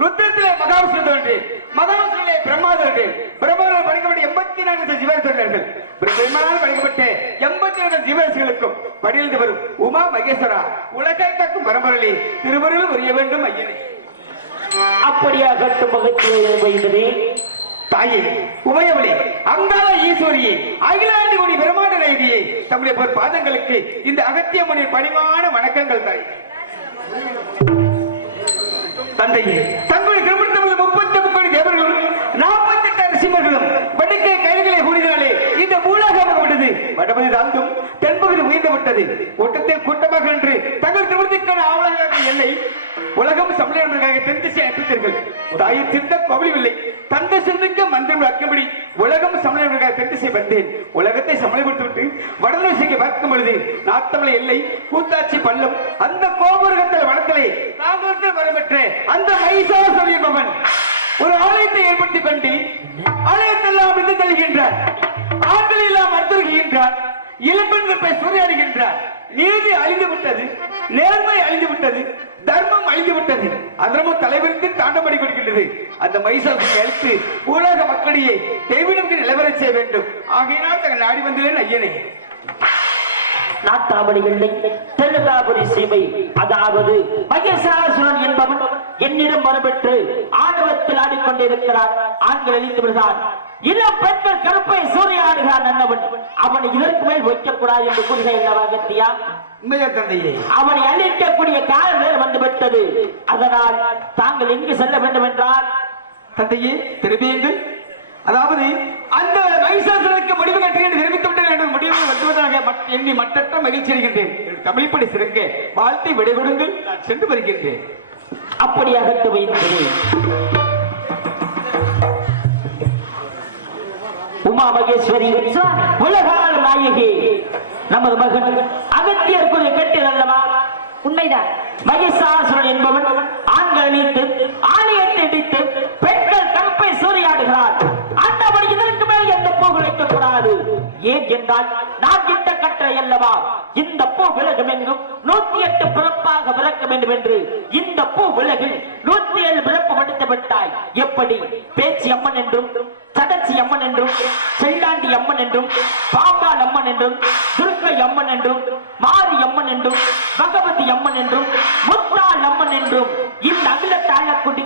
ருத்ரத்திலே மகாவிஷ்ணு தோன்றி, மகாவிஷ்ணுவிலே பிரம்மா தோன்றி, பிரம்மாவால் படைக்கப்பட்ட 84 ஜீவராசிகள், பிரம்மாவால் படைக்கப்பட்ட 84 ஜீவராசிகளுக்கும் படியிலிருந்து வரும் உமா மகேஸ்வரா உலகை காக்கும் பரம்பரலே திருவருள் புரிய வேண்டும் ஐயனே. அப்படியா கட்டும் மகிழ்ச்சி தாயே உமையவளே, அங்காள ஈஸ்வரியே, அகிலாண்டி கொடி பிரமாண்ட நாயகியே, தம்முடைய பாதங்களுக்கு இந்த அகத்தியம்மனின் பணிவான வணக்கங்கள் தாய். தந்தையே, தங்களுடைய திருமணத்தில் 33 கோடி தேவர்களும் 48 நரசிம்மர்களும் வடக்கே கைகளை கூடினாலே இந்த பூலோகம் விட்டது. வடபதி தாழ்ந்தும் தென்பகுதி உயர்ந்து விட்டது. கூட்டத்தில் கூட்டமாக நின்று தங்கள் திருமணத்திற்கான ஆவலாக எல்லை உலகம் சமநிலையாக தென் திசை அனுப்பித்தீர்கள். தாயை சிந்த கோவிலில்லை, தந்தை சிந்துக்கு மந்திரம் அக்கபடி உலகம் சமநிலையாக தென் திசை வந்தேன். உலகத்தை சமநிலைப்படுத்திவிட்டு வடதிசைக்கு பார்க்கும் பொழுது நாத்தமலை எல்லை கூத்தாட்சி பள்ளம் அந்த கோபுரத்தில் வனத்திலே தாங்கள் வரப்பெற்ற அந்த மைசாசுரன் என்பவன் ஒரு ஆலயத்தை ஏற்படுத்திக் கொண்டு ஆலயத்தெல்லாம் இருந்து தள்ளுகின்றார். ஆண்கள் எல்லாம் மறுத்துகின்றார். இளம்பெண்கள் சூறையாடுகின்றார். நீதி அழிந்து விட்டது, நேர்மை அழிந்து விட்டது, தர்மம் அழிந்து விட்டது. அதர்மம் தலைவருக்கு தாண்டபடி கொடுக்கின்றது. அந்த மைசாசுரனை அழித்து உலக மக்களிடையே தெய்வனுக்கு நிலவர செய்ய வேண்டும். ஆகையினால் தங்கள் நாடி வந்தேன் ஐயனே. நாட்டாமணிகளை தெலுங்காபுரி சீமை, அதாவது மகேசாசுரன் என்பவன் என்னிடம் மறுபெற்று ஆணவத்தில் ஆடிக்கொண்டிருக்கிறார். ஆண்கள் அழித்து விடுகிறான். இளம் பெண்கள் கருப்பை சூறையாடுகிறான். அன்னவன் அவனை இதற்கு மேல் வைக்கக்கூடாது என்று கூறுகிறாத்தியா? தந்தையே, அவனை அழிக்கக்கூடிய காலம் நேரம் வந்துவிட்டது. அதனால் தாங்கள் எங்கு செல்ல வேண்டும் என்றால் தந்தையே திரும்பியுங்கள். அதாவது அந்த மைசாசுரனுக்கு முடிவு கட்டுகிறேன் தெரிவித்து விட்டேன் என்று முடிவு வந்துவதாக எண்ணி மற்ற மகிழ்ச்சி அடைகின்றேன். தமிழ் படி சிறக்க வாழ்த்தை விடைகொடுங்கள். நான் சென்று வருகின்றேன். அப்படியாக வைத்தது உமா மகேஸ்வரி உலகால் நாயகி நமது மகன் அகத்தியர்க்குரிய கட்டில் அல்லவா? உண்மைதான். மகேசாசுரன் என்பவன் ஆண்கள் அழித்து ஆலயத்தை இடித்து பெண்கள் கற்பை சூறையாடுகிறார். அந்தபடி இதற்கு மேல் எந்த பூ விளைக்கக்கூடாது. ஏன் என்றால் நான் இட்ட கட்டளை அல்லவா? இந்த பூ விலகும் என்றும் 108 பிறப்பாக பிறக்க வேண்டும் என்று இந்த பூ விலகில் 107 பிறப்பு படுத்து விட்டாய். எப்படி? பேச்சு அம்மன் என்றும், சடச்சி அம்மன் என்றும், செல்லாண்டி அம்மன் என்றும், பாம்பாள் அம்மன் என்றும், துர்க்கை அம்மன் என்றும், மாரி அம்மன் என்றும், பகவதி அம்மன் என்றும், முத்தாள் அம்மன் என்றும் இந்த அகில தாழக்கூடிய